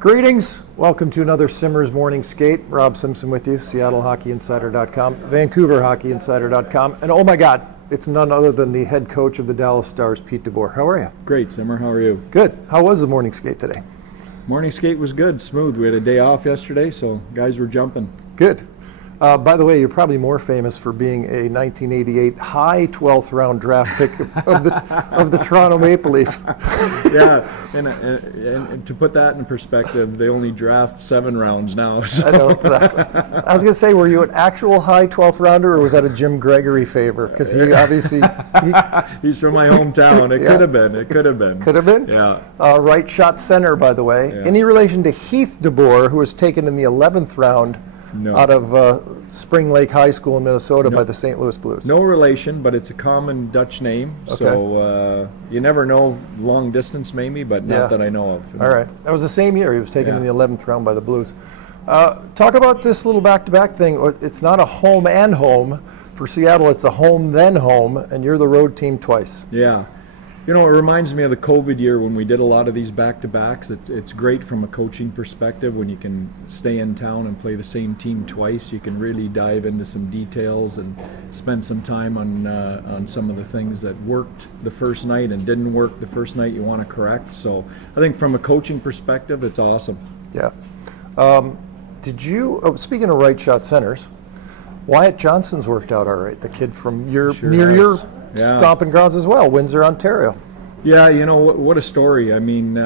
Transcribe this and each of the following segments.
Greetings. Welcome to another Simmers Morning Skate. Rob Simpson with you, SeattleHockeyInsider.com, VancouverHockeyInsider.com, and oh my God, it's none other than the head coach of the Dallas Stars, Pete DeBoer. How are you? Great, Simmer. How are you? Good. How was the morning skate today? Morning skate was good, smooth. We had a day off yesterday, so guys were jumping. Good. By the way, you're probably more famous for being a 1988 high 12th round draft pick of the Toronto Maple Leafs. Yeah, and to put that in perspective, they only draft 7 rounds now. So. I know exactly. I was going to say, were you an actual high 12th rounder, or was that a Jim Gregory favor? Because he obviously he's from my hometown. It could have been. It could have been. Could have been. Yeah. Right shot center, by the way. Yeah. Any relation to Heath DeBoer, who was taken in the 11th round? No. Out of Spring Lake High School in Minnesota No. by the St. Louis Blues. No relation, but it's a common Dutch name. Okay. So you never know, long distance maybe, but not that I know of. All right. That was the same year. He was taken in the 11th round by the Blues. Talk about this little back-to-back thing. It's not a home and home. For Seattle, it's a home then home, and you're the road team twice. Yeah. You know, it reminds me of the COVID year when we did a lot of these back-to-backs. It's great from a coaching perspective when you can stay in town and play the same team twice. You can really dive into some details and spend some time on some of the things that worked the first night and didn't work the first night you want to correct. So I think from a coaching perspective, it's awesome. Yeah. Did you, speaking of right shot centers, Wyatt Johnson's worked out all right, the kid from your stomping grounds as well, Windsor, Ontario. Yeah, you know, what a story. I mean,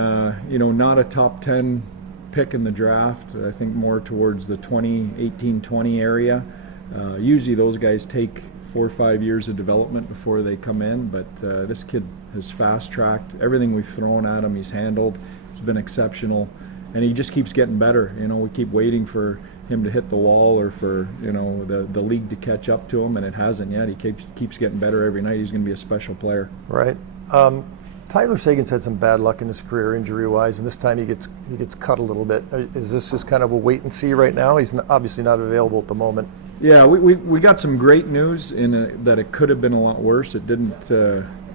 you know, not a top 10 pick in the draft. I think more towards the 18-20 area. Usually those guys take 4 or 5 years of development before they come in, but this kid has fast-tracked. Everything we've thrown at him, he's handled. It's been exceptional, and he just keeps getting better. You know, we keep waiting for him to hit the wall or for, you know, the league to catch up to him, and it hasn't yet. He keeps getting better every night. He's going to be a special player. Right. Tyler Seguin's had some bad luck in his career injury-wise, and this time he gets cut a little bit. Is this just kind of a wait and see right now? He's obviously not available at the moment. Yeah, we got some great news in that it could have been a lot worse. It didn't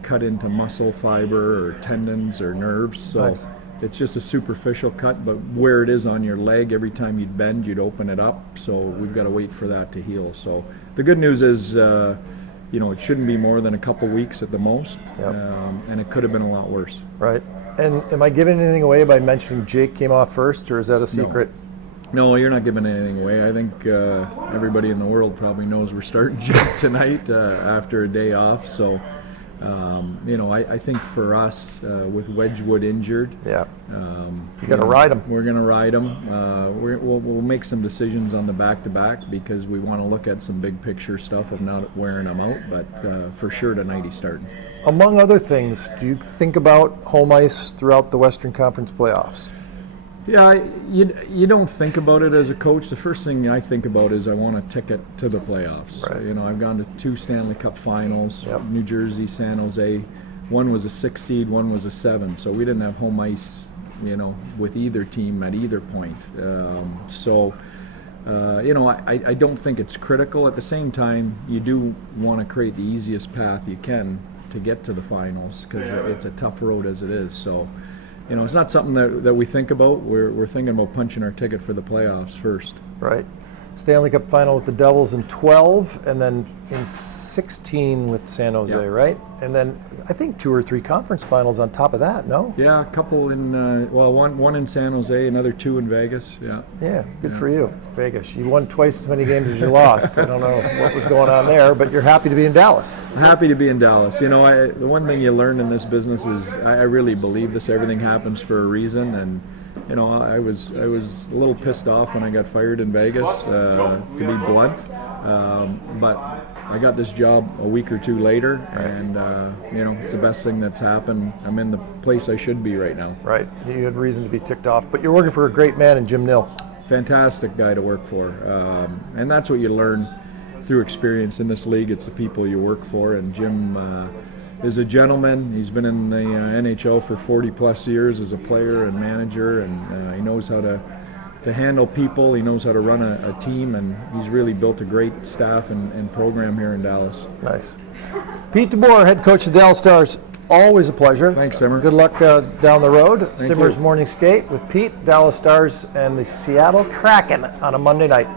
cut into muscle fiber or tendons or nerves, so. Nice. It's just a superficial cut, but where it is on your leg, every time you'd bend, you'd open it up. So we've got to wait for that to heal. So the good news is, you know, it shouldn't be more than a couple weeks at the most, and it could have been a lot worse. Right. And am I giving anything away by mentioning Jake came off first, or is that a secret? No, you're not giving anything away. I think everybody in the world probably knows we're starting Jake tonight after a day off. So. You know, I think for us, with Wedgwood injured, you got to ride him. We're going to ride him. We'll make some decisions on the back-to-back because we want to look at some big picture stuff of not wearing him out. But for sure tonight he's starting. Among other things, do you think about home ice throughout the Western Conference playoffs? Yeah, you don't think about it as a coach. The first thing I think about is I want a ticket to the playoffs. Right. You know, I've gone to 2 Stanley Cup finals, New Jersey, San Jose. One was a 6 seed, one was a 7. So we didn't have home ice, you know, with either team at either point. You know, I don't think it's critical. At the same time, you do want to create the easiest path you can to get to the finals because it's a tough road as it is. So. You know, it's not something that we think about. We're thinking about punching our ticket for the playoffs first. Right. Stanley Cup final with the Devils in 12, and then in 16 with San Jose, right? And then I think 2 or 3 conference finals on top of that, no? Yeah, a couple in, one in San Jose, another 2 in Vegas, Yeah, good for you, Vegas. You won twice as many games as you lost. I don't know what was going on there, but you're happy to be in Dallas. I'm happy to be in Dallas. You know, the one thing you learn in this business is I really believe this. Everything happens for a reason, and you know, I was a little pissed off when I got fired in Vegas, to be blunt, but I got this job a week or 2 later, and you know, it's the best thing that's happened. I'm in the place I should be right now. Right, you had reason to be ticked off, but you're working for a great man in Jim Nill. Fantastic guy to work for, and that's what you learn through experience in this league. It's the people you work for, and Jim is a gentleman. He's been in the NHL for 40 plus years as a player and manager, and he knows how to handle people. He knows how to run a team, and he's really built a great staff and program here in Dallas. Nice. Pete DeBoer, head coach of the Dallas Stars. Always a pleasure. Thanks, Simmer. Good luck down the road. Thank Simmer's you. Morning Skate with Pete, Dallas Stars, and the Seattle Kraken on a Monday night.